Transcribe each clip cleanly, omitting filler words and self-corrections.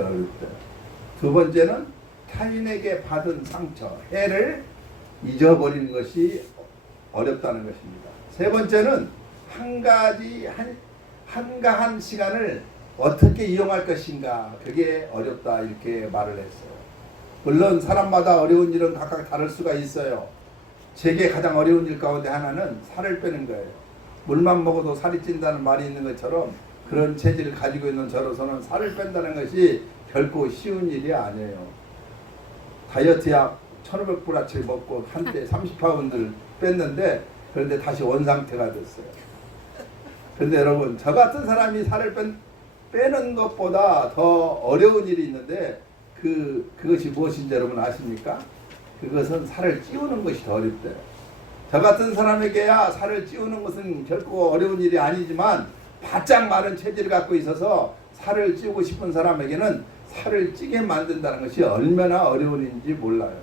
어렵다. 두 번째는 타인에게 받은 상처, 해를 잊어버리는 것이 어렵다는 것입니다. 세 번째는 한가한 시간을 어떻게 이용할 것인가, 그게 어렵다 이렇게 말을 했어요. 물론 사람마다 어려운 일은 각각 다를 수가 있어요. 제게 가장 어려운 일 가운데 하나는 살을 빼는 거예요. 물만 먹어도 살이 찐다는 말이 있는 것처럼 그런 체질을 가지고 있는 저로서는 살을 뺀다는 것이 결코 쉬운 일이 아니에요. 다이어트 약 1,500불어치를 먹고 한때 30파운드를 뺐는데, 그런데 다시 원상태가 됐어요. 그런데 여러분, 저 같은 사람이 살을 빼는 것보다 더 어려운 일이 있는데 그것이 무엇인지 여러분 아십니까? 그것은 살을 찌우는 것이 더 어렵대요. 저 같은 사람에게야 살을 찌우는 것은 결코 어려운 일이 아니지만 바짝 마른 체질을 갖고 있어서 살을 찌우고 싶은 사람에게는 살을 찌게 만든다는 것이 얼마나 어려운 일인지 몰라요.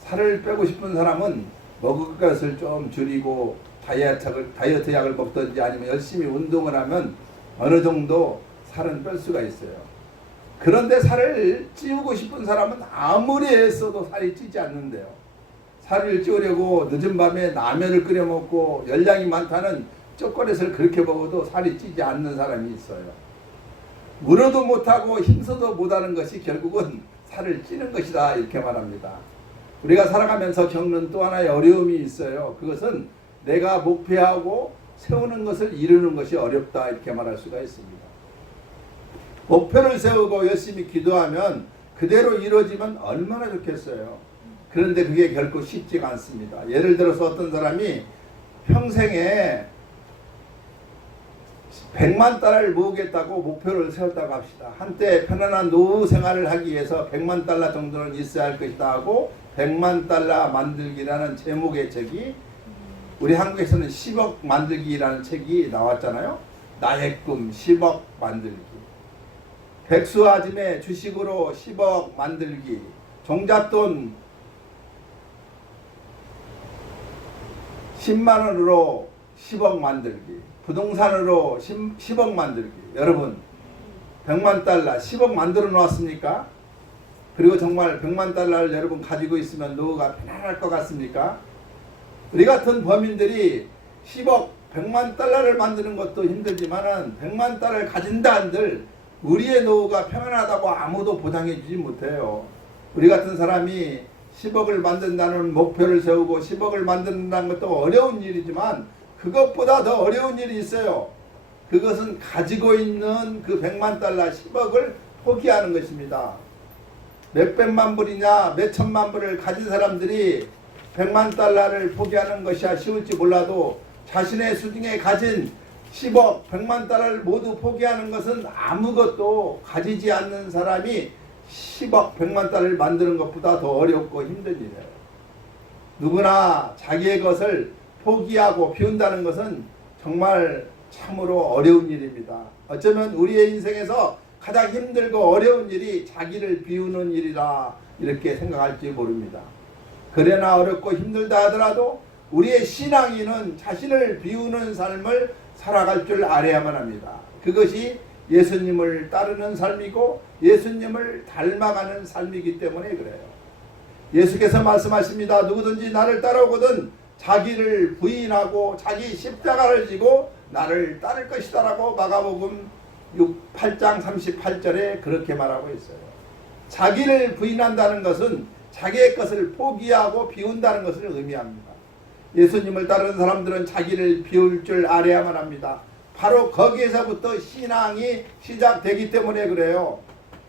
살을 빼고 싶은 사람은 먹을 것을 좀 줄이고 다이어트 약을 먹든지 아니면 열심히 운동을 하면 어느 정도 살은 뺄 수가 있어요. 그런데 살을 찌우고 싶은 사람은 아무리 애써도 살이 찌지 않는데요. 살을 찌우려고 늦은 밤에 라면을 끓여 먹고 열량이 많다는 초콜릿을 그렇게 먹어도 살이 찌지 않는 사람이 있어요. 물어도 못하고 힘써도 못하는 것이 결국은 살을 찌는 것이다 이렇게 말합니다. 우리가 살아가면서 겪는 또 하나의 어려움이 있어요. 그것은 내가 목표하고 세우는 것을 이루는 것이 어렵다 이렇게 말할 수가 있습니다. 목표를 세우고 열심히 기도하면 그대로 이루어지면 얼마나 좋겠어요. 그런데 그게 결코 쉽지가 않습니다. 예를 들어서 어떤 사람이 평생에 100만 달러를 모으겠다고 목표를 세웠다고 합시다. 한때 편안한 노후 생활을 하기 위해서 100만 달러 정도는 있어야 할 것이다 하고 100만 달러 만들기라는 제목의 책이, 우리 한국에서는 10억 만들기라는 책이 나왔잖아요. 나의 꿈 10억 만들기. 백수아짐의 주식으로 10억 만들기. 종잣돈 10만 원으로 10억 만들기. 부동산으로 10억 만들기. 여러분, 100만 달러 10억 만들어 놓았습니까? 그리고 정말 100만 달러를 여러분 가지고 있으면 노후가 편안할 것 같습니까? 우리 같은 범인들이 10억, 100만 달러를 만드는 것도 힘들지만은 100만 달러를 가진다 한들 우리의 노후가 평안하다고 아무도 보장해 주지 못해요. 우리 같은 사람이 10억을 만든다는 목표를 세우고 10억을 만든다는 것도 어려운 일이지만 그것보다 더 어려운 일이 있어요. 그것은 가지고 있는 그 100만 달러 10억을 포기하는 것입니다. 몇백만 불이냐 몇천만 불을 가진 사람들이 100만 달러를 포기하는 것이 쉬울지 몰라도 자신의 수중에 가진 10억, 100만 달러를 모두 포기하는 것은 아무것도 가지지 않는 사람이 10억, 100만 달러를 만드는 것보다 더 어렵고 힘든 일이에요. 누구나 자기의 것을 포기하고 비운다는 것은 정말 참으로 어려운 일입니다. 어쩌면 우리의 인생에서 가장 힘들고 어려운 일이 자기를 비우는 일이라 이렇게 생각할지 모릅니다. 그러나 어렵고 힘들다 하더라도 우리의 신앙인은 자신을 비우는 삶을 살아갈 줄 알아야만 합니다. 그것이 예수님을 따르는 삶이고 예수님을 닮아가는 삶이기 때문에 그래요. 예수께서 말씀하십니다. 누구든지 나를 따라오거든 자기를 부인하고 자기 십자가를 지고 나를 따를 것이다 라고 마가복음 8장 38절에 그렇게 말하고 있어요. 자기를 부인한다는 것은 자기의 것을 포기하고 비운다는 것을 의미합니다. 예수님을 따르는 사람들은 자기를 비울 줄 알아야만 합니다. 바로 거기에서부터 신앙이 시작되기 때문에 그래요.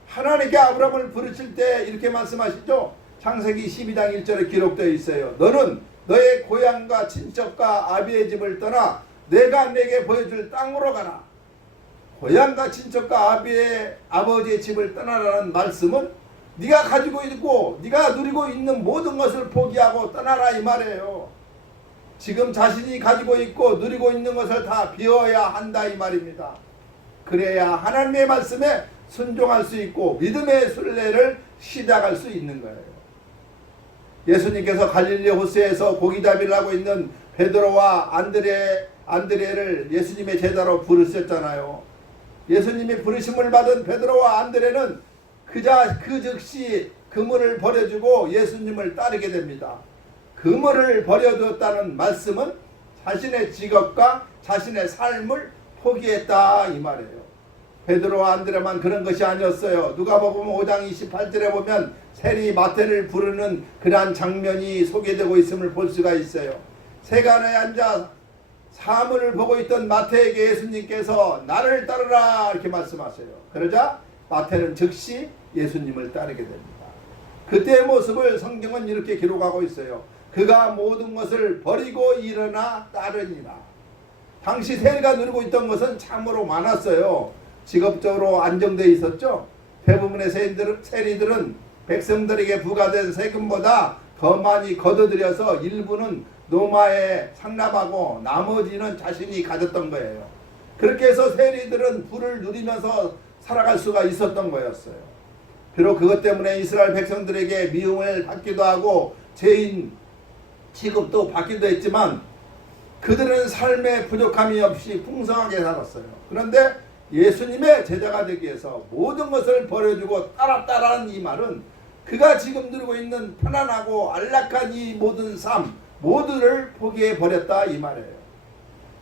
하나님께 아브라함을 부르실 때 이렇게 말씀하시죠. 창세기 12장 1절에 기록되어 있어요. 너는 너의 고향과 친척과 아비의 집을 떠나 내가 내게 보여줄 땅으로 가라. 고향과 친척과 아버지의 집을 떠나라는 말씀은 네가 가지고 있고 네가 누리고 있는 모든 것을 포기하고 떠나라 이 말이에요. 지금 자신이 가지고 있고 누리고 있는 것을 다 비워야 한다 이 말입니다. 그래야 하나님의 말씀에 순종할 수 있고 믿음의 순례를 시작할 수 있는 거예요. 예수님께서 갈릴리 호수에서 고기잡이를 하고 있는 베드로와 안드레를 예수님의 제자로 부르셨잖아요. 예수님이 부르심을 받은 베드로와 안드레는 그 즉시 그물을 버려주고 예수님을 따르게 됩니다. 그물을 버려줬다는 말씀은 자신의 직업과 자신의 삶을 포기했다 이 말이에요. 베드로와 안드레만 그런 것이 아니었어요. 누가복음 5장 28절에 보면 세리 마태를 부르는 그러한 장면이 소개되고 있음을 볼 수가 있어요. 세간에 앉아 사물을 보고 있던 마태에게 예수님께서 나를 따르라 이렇게 말씀하세요. 그러자 마태는 즉시 예수님을 따르게 됩니다. 그때의 모습을 성경은 이렇게 기록하고 있어요. 그가 모든 것을 버리고 일어나 따르니라. 당시 세리가 누리고 있던 것은 참으로 많았어요. 직업적으로 안정되어 있었죠. 대부분의 세리들은 백성들에게 부과된 세금보다 더 많이 거둬들여서 일부는 노마에 상납하고 나머지는 자신이 가졌던 거예요. 그렇게 해서 세리들은 부를 누리면서 살아갈 수가 있었던 거였어요. 비록 그것 때문에 이스라엘 백성들에게 미움을 받기도 하고 죄인 취급도 받기도 했지만 그들은 삶의 부족함이 없이 풍성하게 살았어요. 그런데 예수님의 제자가 되기 위해서 모든 것을 버려주고 따랐다라는 이 말은 그가 지금 누리고 있는 편안하고 안락한 이 모든 삶 모두를 포기해 버렸다 이 말이에요.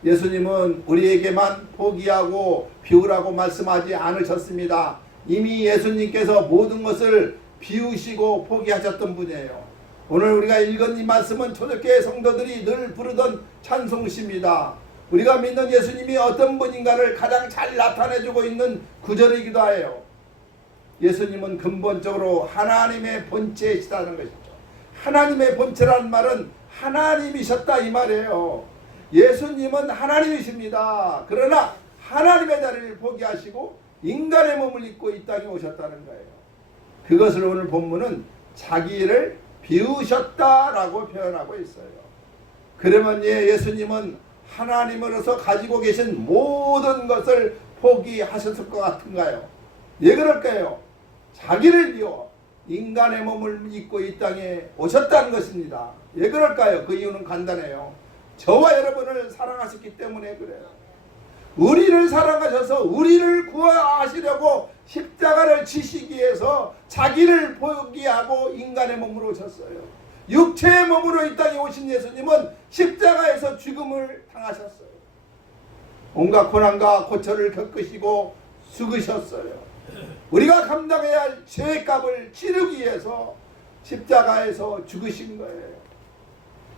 예수님은 우리에게만 포기하고 비우라고 말씀하지 않으셨습니다. 이미 예수님께서 모든 것을 비우시고 포기하셨던 분이에요. 오늘 우리가 읽은 이 말씀은 초대교회 성도들이 늘 부르던 찬송시입니다. 우리가 믿는 예수님이 어떤 분인가를 가장 잘 나타내주고 있는 구절이기도 해요. 예수님은 근본적으로 하나님의 본체이시다는 것이죠. 하나님의 본체라는 말은 하나님이셨다 이 말이에요. 예수님은 하나님이십니다. 그러나 하나님의 자리를 포기하시고 인간의 몸을 입고 이 땅에 오셨다는 거예요. 그것을 오늘 본문은 자기를 비우셨다라고 표현하고 있어요. 그러면 예수님은 하나님으로서 가지고 계신 모든 것을 포기하셨을 것 같은가요? 왜 그럴까요? 자기를 비워 인간의 몸을 입고 이 땅에 오셨다는 것입니다. 왜 그럴까요? 그 이유는 간단해요. 저와 여러분을 사랑하셨기 때문에 그래요. 우리를 사랑하셔서 우리를 구하시려고 십자가를 지시기 위해서 자기를 포기하고 인간의 몸으로 오셨어요. 육체의 몸으로 이 땅에 오신 예수님은 십자가에서 죽음을 당하셨어요. 온갖 고난과 고초를 겪으시고 죽으셨어요. 우리가 감당해야 할 죄값을 치르기 위해서 십자가에서 죽으신 거예요.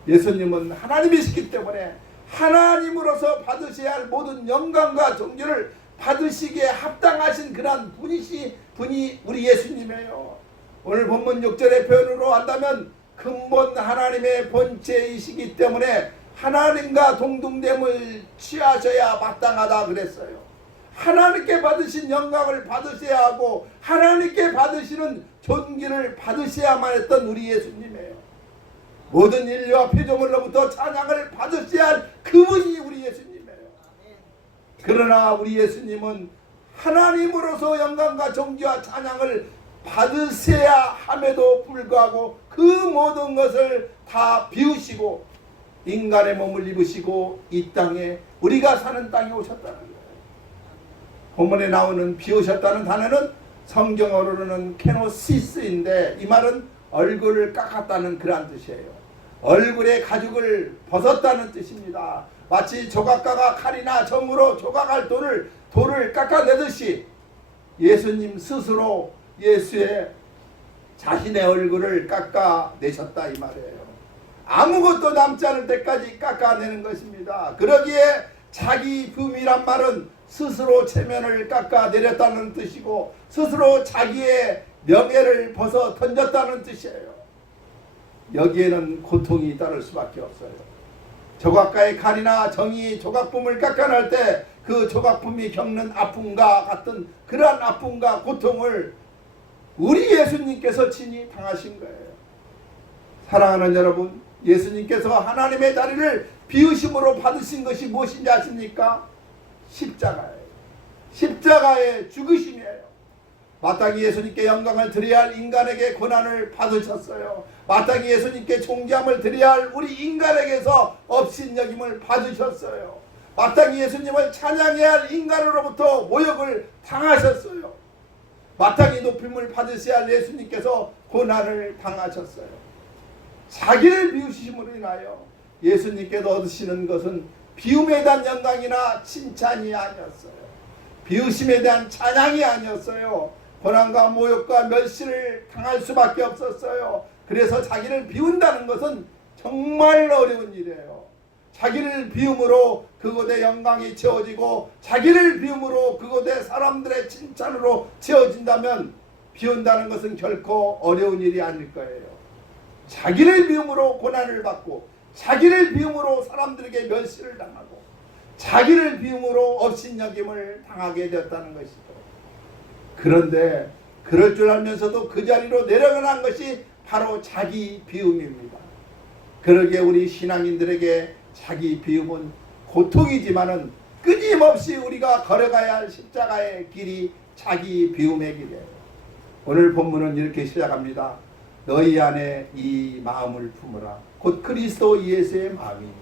예수님은 하나님이시기 때문에 하나님으로서 받으셔야 할 모든 영광과 존귀를 받으시기에 합당하신 그러한 분이 우리 예수님이에요. 오늘 본문 6절의 표현으로 한다면 근본 하나님의 본체이시기 때문에 하나님과 동등됨을 취하셔야 마땅하다 그랬어요. 하나님께 받으신 영광을 받으셔야 하고 하나님께 받으시는 존귀를 받으셔야만 했던 우리 예수님이에요. 모든 인류와 피조물로부터 찬양을 받으셔야 할 그분이 우리 예수님이에요. 그러나 우리 예수님은 하나님으로서 영광과 존귀와 찬양을 받으셔야 함에도 불구하고 그 모든 것을 다 비우시고 인간의 몸을 입으시고 이 땅에 우리가 사는 땅에 오셨다는 거예요. 본문에 나오는 비우셨다는 단어는 성경어로는 케노시스인데 이 말은 얼굴을 깎았다는 그런 뜻이에요. 얼굴의 가죽을 벗었다는 뜻입니다. 마치 조각가가 칼이나 정으로 조각할 돌을 깎아내듯이 예수님 스스로 예수의 자신의 얼굴을 깎아내셨다 이 말이에요. 아무것도 남지 않을 때까지 깎아내는 것입니다. 그러기에 자기 품이란 말은 스스로 체면을 깎아내렸다는 뜻이고 스스로 자기의 명예를 벗어 던졌다는 뜻이에요. 여기에는 고통이 따를 수밖에 없어요. 조각가의 칼이나 정이 조각품을 깎아낼 때 그 조각품이 겪는 아픔과 같은 그러한 아픔과 고통을 우리 예수님께서 친히 당하신 거예요. 사랑하는 여러분, 예수님께서 하나님의 자리를 비우심으로 받으신 것이 무엇인지 아십니까? 십자가예요. 십자가의 죽으심이에요. 마땅히 예수님께 영광을 드려야 할 인간에게 고난을 받으셨어요. 마땅히 예수님께 존귀함을 드려야 할 우리 인간에게서 업신여김을 받으셨어요. 마땅히 예수님을 찬양해야 할 인간으로부터 모욕을 당하셨어요. 마땅히 높임을 받으셔야 할 예수님께서 고난을 당하셨어요. 자기를 비우심으로 인하여 예수님께서 얻으시는 것은 비움에 대한 영광이나 칭찬이 아니었어요. 비우심에 대한 찬양이 아니었어요. 고난과 모욕과 멸시를 당할 수밖에 없었어요. 그래서 자기를 비운다는 것은 정말 어려운 일이에요. 자기를 비움으로 그곳에 영광이 채워지고 자기를 비움으로 그곳에 사람들의 칭찬으로 채워진다면 비운다는 것은 결코 어려운 일이 아닐 거예요. 자기를 비움으로 고난을 받고 자기를 비움으로 사람들에게 멸시를 당하고 자기를 비움으로 업신여김을 당하게 되었다는 것이죠. 그런데 그럴 줄 알면서도 그 자리로 내려가는 것이 바로 자기 비움입니다. 그러기에 우리 신앙인들에게 자기 비움은 고통이지만은 끊임없이 우리가 걸어가야 할 십자가의 길이 자기 비움의 길이에요. 오늘 본문은 이렇게 시작합니다. 너희 안에 이 마음을 품으라. 곧 그리스도 예수의 마음이니.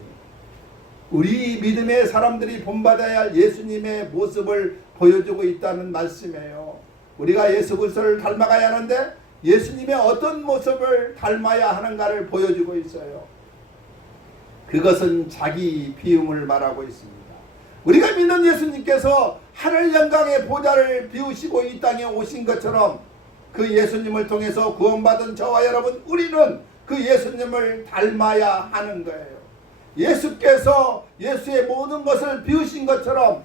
우리 믿음의 사람들이 본받아야 할 예수님의 모습을 보여주고 있다는 말씀이에요. 우리가 예수 그리스도를 닮아가야 하는데 예수님의 어떤 모습을 닮아야 하는가를 보여주고 있어요. 그것은 자기 비움을 말하고 있습니다. 우리가 믿는 예수님께서 하늘 영광의 보좌를 비우시고 이 땅에 오신 것처럼 그 예수님을 통해서 구원받은 저와 여러분, 우리는 그 예수님을 닮아야 하는 거예요. 예수께서 예수의 모든 것을 비우신 것처럼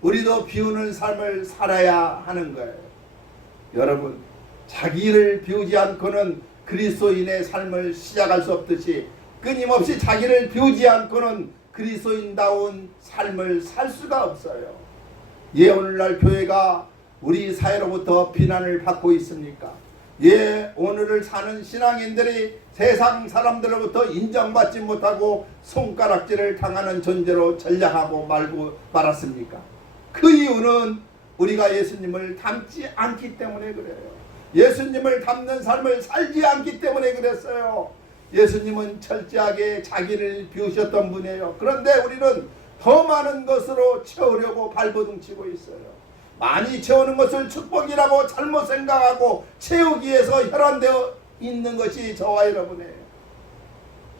우리도 비우는 삶을 살아야 하는 거예요. 여러분, 자기를 비우지 않고는 그리스도인의 삶을 시작할 수 없듯이 끊임없이 자기를 비우지 않고는 그리스도인다운 삶을 살 수가 없어요. 예, 오늘날 교회가 우리 사회로부터 비난을 받고 있습니까? 예, 오늘을 사는 신앙인들이 세상 사람들로부터 인정받지 못하고 손가락질을 당하는 존재로 전락하고 말았습니까? 그 이유는 우리가 예수님을 닮지 않기 때문에 그래요. 예수님을 닮는 삶을 살지 않기 때문에 그랬어요. 예수님은 철저하게 자기를 비우셨던 분이에요. 그런데 우리는 더 많은 것으로 채우려고 발버둥치고 있어요. 많이 채우는 것을 축복이라고 잘못 생각하고 채우기 위해서 혈안되어 있는 것이 저와 여러분이에요.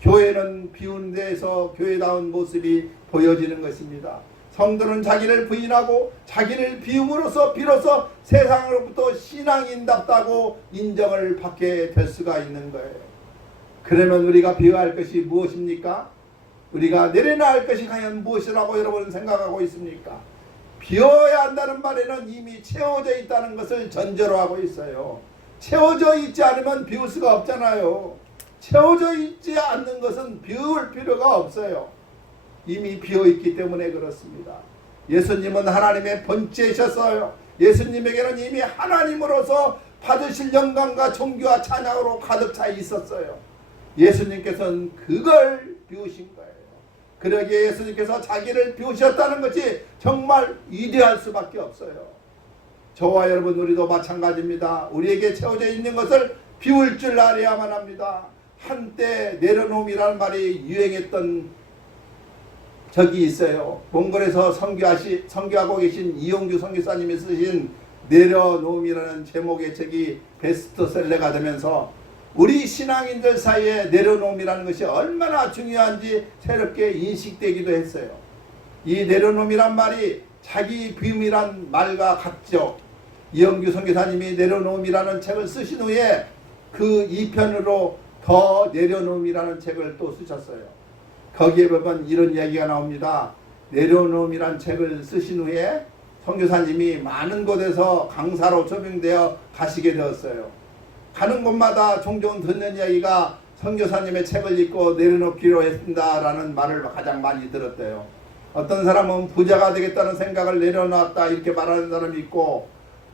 교회는 비운 데에서 교회다운 모습이 보여지는 것입니다. 성도는 자기를 부인하고 자기를 비움으로써 비로소 세상으로부터 신앙인답다고 인정을 받게 될 수가 있는 거예요. 그러면 우리가 비워야 할 것이 무엇입니까? 우리가 내려놔야 할 것이 과연 무엇이라고 여러분은 생각하고 있습니까? 비워야 한다는 말에는 이미 채워져 있다는 것을 전제로 하고 있어요. 채워져 있지 않으면 비울 수가 없잖아요. 채워져 있지 않는 것은 비울 필요가 없어요. 이미 비어있기 때문에 그렇습니다. 예수님은 하나님의 본체이셨어요. 예수님에게는 이미 하나님으로서 받으실 영광과 존귀와 찬양으로 가득 차 있었어요. 예수님께서는 그걸 비우신 거예요. 그러기에 예수님께서 자기를 비우셨다는 것이 정말 위대할 수밖에 없어요. 저와 여러분, 우리도 마찬가지입니다. 우리에게 채워져 있는 것을 비울 줄 알아야만 합니다. 한때 내려놓음이라는 말이 유행했던 적이 있어요. 몽골에서 선교하고 계신 이용규 선교사님이 쓰신 내려놓음이라는 제목의 책이 베스트셀러가 되면서 우리 신앙인들 사이에 내려놓음이라는 것이 얼마나 중요한지 새롭게 인식되기도 했어요. 이 내려놓음이란 말이 자기 비움이란 말과 같죠. 이영규 선교사님이 내려놓음이라는 책을 쓰신 후에 그 2편으로 더 내려놓음이라는 책을 또 쓰셨어요. 거기에 보면 이런 이야기가 나옵니다. 내려놓음이라는 책을 쓰신 후에 선교사님이 많은 곳에서 강사로 초빙되어 가시게 되었어요. 가는 곳마다 종종 듣는 이야기가 선교사님의 책을 읽고 내려놓기로 했습니다라는 말을 가장 많이 들었대요. 어떤 사람은 부자가 되겠다는 생각을 내려놨다 이렇게 말하는 사람이 있고,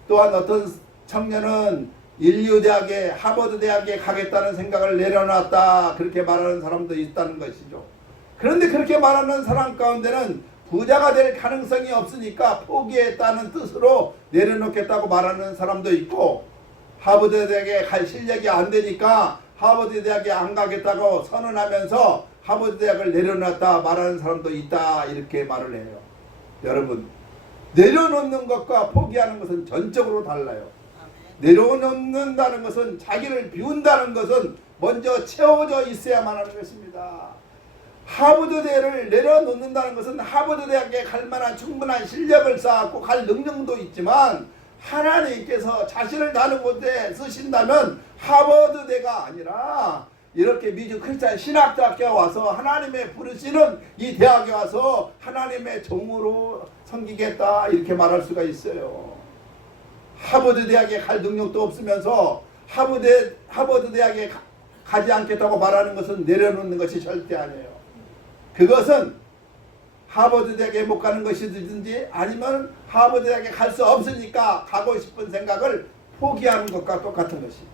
또한 어떤 청년은 인류대학에 하버드대학에 가겠다는 생각을 내려놨다 그렇게 말하는 사람도 있다는 것이죠. 그런데 그렇게 말하는 사람 가운데는 부자가 될 가능성이 없으니까 포기했다는 뜻으로 내려놓겠다고 말하는 사람도 있고, 하버드 대학에 갈 실력이 안 되니까 하버드 대학에 안 가겠다고 선언하면서 하버드 대학을 내려놨다 말하는 사람도 있다 이렇게 말을 해요. 여러분, 내려놓는 것과 포기하는 것은 전적으로 달라요. 내려놓는다는 것은, 자기를 비운다는 것은 먼저 채워져 있어야만 하는 것입니다. 하버드대를 내려놓는다는 것은 하버드대학에 갈 만한 충분한 실력을 쌓았고 갈 능력도 있지만, 하나님께서 자신을 다른 곳에 쓰신다면 하버드대가 아니라 이렇게 미주 크리스찬 신학대학교에 와서 하나님의 부르시는 이 대학에 와서 하나님의 종으로 섬기겠다, 이렇게 말할 수가 있어요. 하버드 대학에 갈 능력도 없으면서 하버드 대학에 가지 않겠다고 말하는 것은 내려놓는 것이 절대 아니에요. 그것은 하버드 대학에 못 가는 것이든지 아니면 하버드 대학에 갈 수 없으니까 가고 싶은 생각을 포기하는 것과 똑같은 것이죠.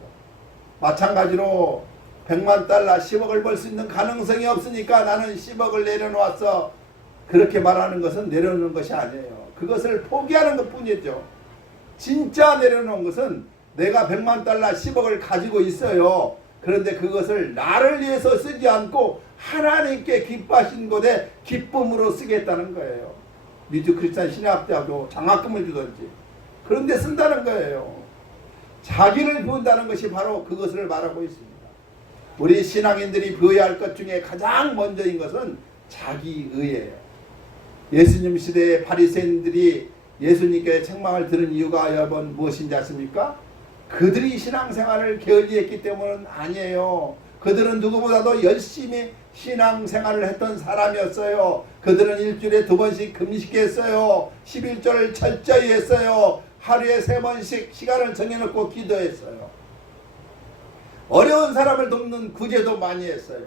마찬가지로 100만 달러 10억을 벌 수 있는 가능성이 없으니까 나는 10억을 내려놓았어, 그렇게 말하는 것은 내려놓는 것이 아니에요. 그것을 포기하는 것 뿐이죠. 진짜 내려놓은 것은 내가 100만 달러 10억을 가지고 있어요. 그런데 그것을 나를 위해서 쓰지 않고 하나님께 기뻐하신 곳에 기쁨으로 쓰겠다는 거예요. 미주 크리스찬 신학대학교 장학금을 주든지 그런 데 쓴다는 거예요. 자기를 비운다는 것이 바로 그것을 말하고 있습니다. 우리 신앙인들이 비워야 할 것 중에 가장 먼저인 것은 자기의예요. 예수님 시대의 바리새인들이 예수님께 책망을 들은 이유가 여러분 무엇인지 아십니까? 그들이 신앙생활을 게을리했기 때문은 아니에요. 그들은 누구보다도 열심히 신앙생활을 했던 사람이었어요. 그들은 일주일에 2번씩 금식했어요. 11조를 철저히 했어요. 하루에 3번씩 시간을 정해놓고 기도했어요. 어려운 사람을 돕는 구제도 많이 했어요.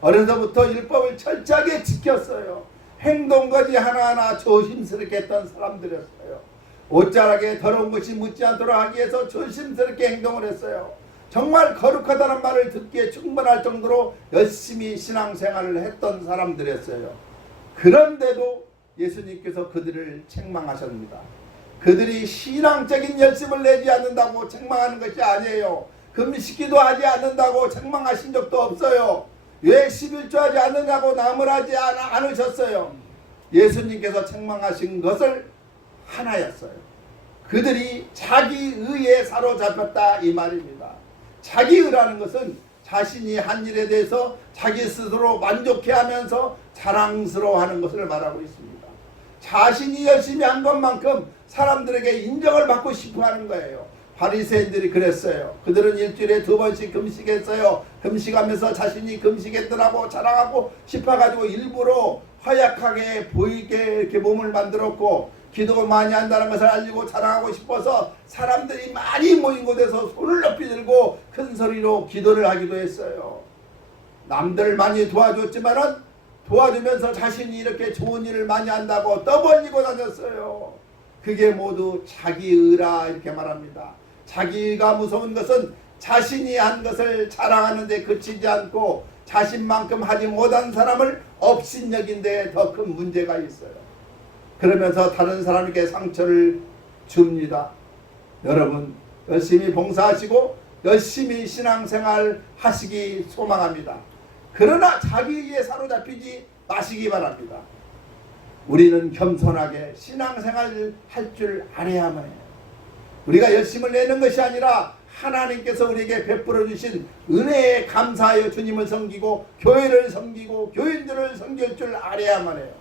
어려서부터 율법을 철저하게 지켰어요. 행동까지 하나하나 조심스럽게 했던 사람들이었어요. 옷자락에 더러운 것이 묻지 않도록 하기 위해서 조심스럽게 행동을 했어요. 정말 거룩하다는 말을 듣기에 충분할 정도로 열심히 신앙생활을 했던 사람들이었어요. 그런데도 예수님께서 그들을 책망하셨습니다. 그들이 신앙적인 열심을 내지 않는다고 책망하는 것이 아니에요. 금식기도 하지 않는다고 책망하신 적도 없어요. 왜 11조 하지 않느냐고 나무라지 않으셨어요. 예수님께서 책망하신 것을 하나였어요. 그들이 자기의에 사로잡혔다, 이 말입니다. 자기의라는 것은 자신이 한 일에 대해서 자기 스스로 만족해하면서 자랑스러워하는 것을 말하고 있습니다. 자신이 열심히 한 것만큼 사람들에게 인정을 받고 싶어 하는 거예요. 바리새인들이 그랬어요. 그들은 일주일에 2번씩 금식했어요. 금식하면서 자신이 금식했더라고 자랑하고 싶어가지고 일부러 허약하게 보이게 이렇게 몸을 만들었고, 기도 많이 한다는 것을 알리고 자랑하고 싶어서 사람들이 많이 모인 곳에서 손을 높이 들고 큰 소리로 기도를 하기도 했어요. 남들 많이 도와줬지만은 도와주면서 자신이 이렇게 좋은 일을 많이 한다고 떠벌리고 다녔어요. 그게 모두 자기의라, 이렇게 말합니다. 자기가 무서운 것은 자신이 한 것을 자랑하는 데 그치지 않고 자신만큼 하지 못한 사람을 업신여긴 데 더 큰 문제가 있어요. 그러면서 다른 사람에게 상처를 줍니다. 여러분 열심히 봉사하시고 열심히 신앙생활 하시기 소망합니다. 그러나 자기에게 사로잡히지 마시기 바랍니다. 우리는 겸손하게 신앙생활을 할 줄 알아야만 해요. 우리가 열심을 내는 것이 아니라 하나님께서 우리에게 베풀어 주신 은혜에 감사하여 주님을 섬기고 교회를 섬기고 교인들을 섬길 줄 알아야만 해요.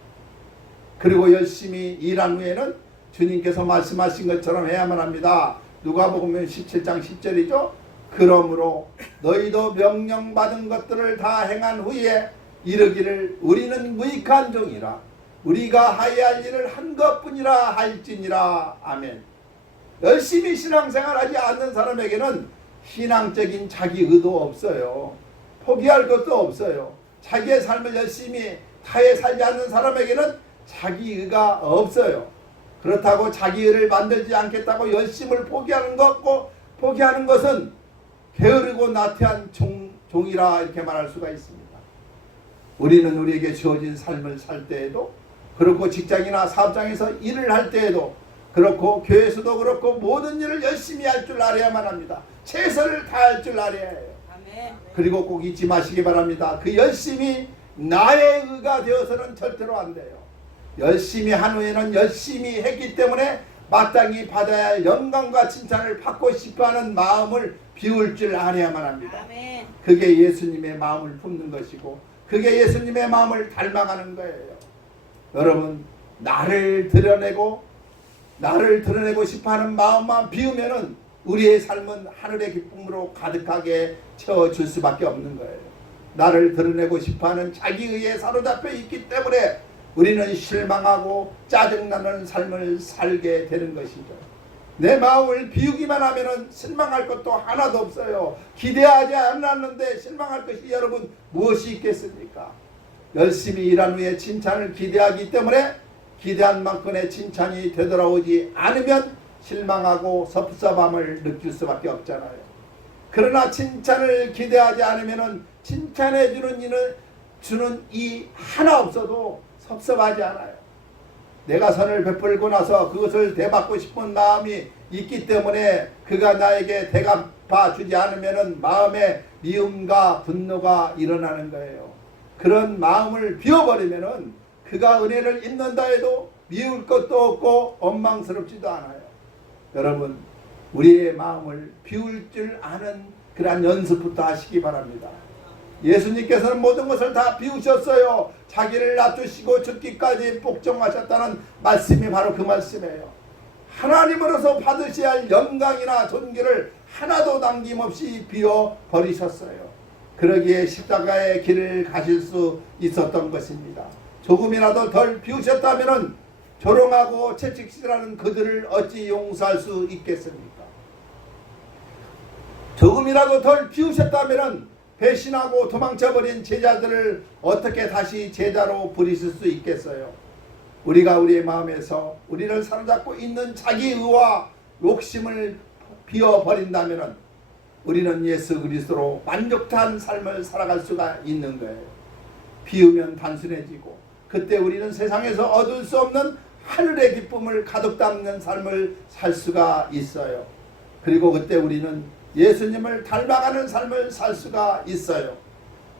그리고 열심히 일한 후에는 주님께서 말씀하신 것처럼 해야만 합니다. 누가복음 17장 10절이죠. 그러므로 너희도 명령받은 것들을 다 행한 후에 이르기를 우리는 무익한 종이라 우리가 하여야 할 일을 한 것뿐이라 할지니라. 아멘. 열심히 신앙생활하지 않는 사람에게는 신앙적인 자기의도 없어요. 포기할 것도 없어요. 자기의 삶을 열심히 다해 살지 않는 사람에게는 자기의가 없어요. 그렇다고 자기의를 만들지 않겠다고 열심을 포기하는 것은 게으르고 나태한 종이라, 이렇게 말할 수가 있습니다. 우리는 우리에게 주어진 삶을 살 때에도 그렇고 직장이나 사업장에서 일을 할 때에도 그렇고 교회에서도 그렇고 모든 일을 열심히 할 줄 알아야만 합니다. 최선을 다할 줄 알아야 해요. 아멘. 그리고 꼭 잊지 마시기 바랍니다. 그 열심히 나의 의가 되어서는 절대로 안 돼요. 열심히 한 후에는 열심히 했기 때문에 마땅히 받아야 할 영광과 칭찬을 받고 싶어하는 마음을 비울 줄 알아야만 합니다. 아멘. 그게 예수님의 마음을 품는 것이고 그게 예수님의 마음을 닮아가는 거예요. 여러분, 나를 드러내고 싶어하는 마음만 비우면은 우리의 삶은 하늘의 기쁨으로 가득하게 채워줄 수밖에 없는 거예요. 나를 드러내고 싶어하는 자기의에 사로잡혀 있기 때문에 우리는 실망하고 짜증나는 삶을 살게 되는 것이죠. 내 마음을 비우기만 하면은 실망할 것도 하나도 없어요. 기대하지 않았는데 실망할 것이 여러분 무엇이 있겠습니까? 열심히 일한 후에 칭찬을 기대하기 때문에 기대한 만큼의 칭찬이 되돌아오지 않으면 실망하고 섭섭함을 느낄 수밖에 없잖아요. 그러나 칭찬을 기대하지 않으면 칭찬해 주는 이 하나 없어도 섭섭하지 않아요. 내가 선을 베풀고 나서 그것을 대받고 싶은 마음이 있기 때문에 그가 나에게 대갚아 주지 않으면 마음에 미움과 분노가 일어나는 거예요. 그런 마음을 비워버리면 그가 은혜를 입는다 해도 미울 것도 없고 원망스럽지도 않아요. 여러분, 우리의 마음을 비울 줄 아는 그러한 연습부터 하시기 바랍니다. 예수님께서는 모든 것을 다 비우셨어요. 자기를 낮추시고 죽기까지 복종하셨다는 말씀이 바로 그 말씀이에요. 하나님으로서 받으셔야 할 영광이나 존귀를 하나도 남김없이 비워버리셨어요. 그러기에 십자가의 길을 가실 수 있었던 것입니다. 조금이라도 덜 비우셨다면 조롱하고 채찍질하는 그들을 어찌 용서할 수 있겠습니까? 조금이라도 덜 비우셨다면 배신하고 도망쳐버린 제자들을 어떻게 다시 제자로 부리실 수 있겠어요? 우리가 우리의 마음에서 우리를 사로잡고 있는 자기의와 욕심을 비워버린다면 우리는 예수 그리스도로 만족한 삶을 살아갈 수가 있는 거예요. 비우면 단순해지고 그때 우리는 세상에서 얻을 수 없는 하늘의 기쁨을 가득 담는 삶을 살 수가 있어요. 그리고 그때 우리는 예수님을 닮아가는 삶을 살 수가 있어요.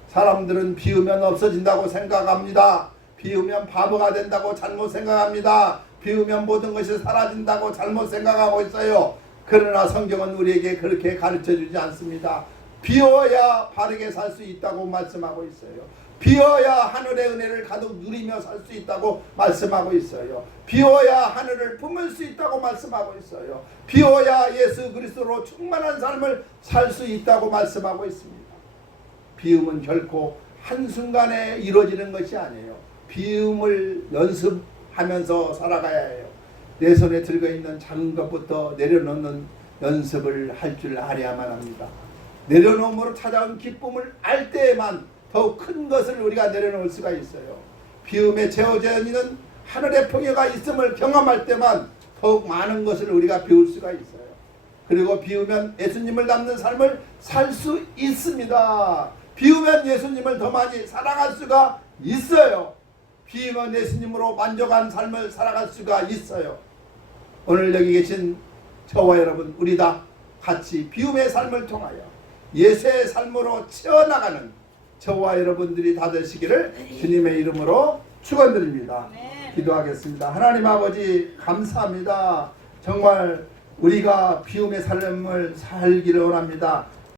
사람들은 비우면 없어진다고 생각합니다. 비우면 바보가 된다고 잘못 생각합니다. 비우면 모든 것이 사라진다고 잘못 생각하고 있어요. 그러나 성경은 우리에게 그렇게 가르쳐주지 않습니다. 비워야 바르게 살 수 있다고 말씀하고 있어요. 비워야 하늘의 은혜를 가득 누리며 살 수 있다고 말씀하고 있어요. 비워야 하늘을 품을 수 있다고 말씀하고 있어요. 비워야 예수 그리스도로 충만한 삶을 살 수 있다고 말씀하고 있습니다. 비움은 결코 한순간에 이루어지는 것이 아니에요. 비움을 연습하면서 살아가야 해요. 내 손에 들고 있는 작은 것부터 내려놓는 연습을 할 줄 알아야만 합니다. 내려놓음으로 찾아온 기쁨을 알 때에만 더욱 큰 것을 우리가 내려놓을 수가 있어요. 비움에 채워져 있는 하늘의 풍요가 있음을 경험할 때만 더욱 많은 것을 우리가 비울 수가 있어요. 그리고 비우면 예수님을 닮는 삶을 살 수 있습니다. 비우면 예수님을 더 많이 사랑할 수가 있어요. 비우면 예수님으로 만족한 삶을 살아갈 수가 있어요. 오늘 여기 계신 저와 여러분, 우리 다 같이 비움의 삶을 통하여 예수의 삶으로 채워나가는 저와 여러분들이 다 되시기를 주님의 이름으로 축원드립니다. 기도하겠습니다. 하나님 아버지 감사합니다. 정말 우리가 비움의 삶을 살기를 원합니다.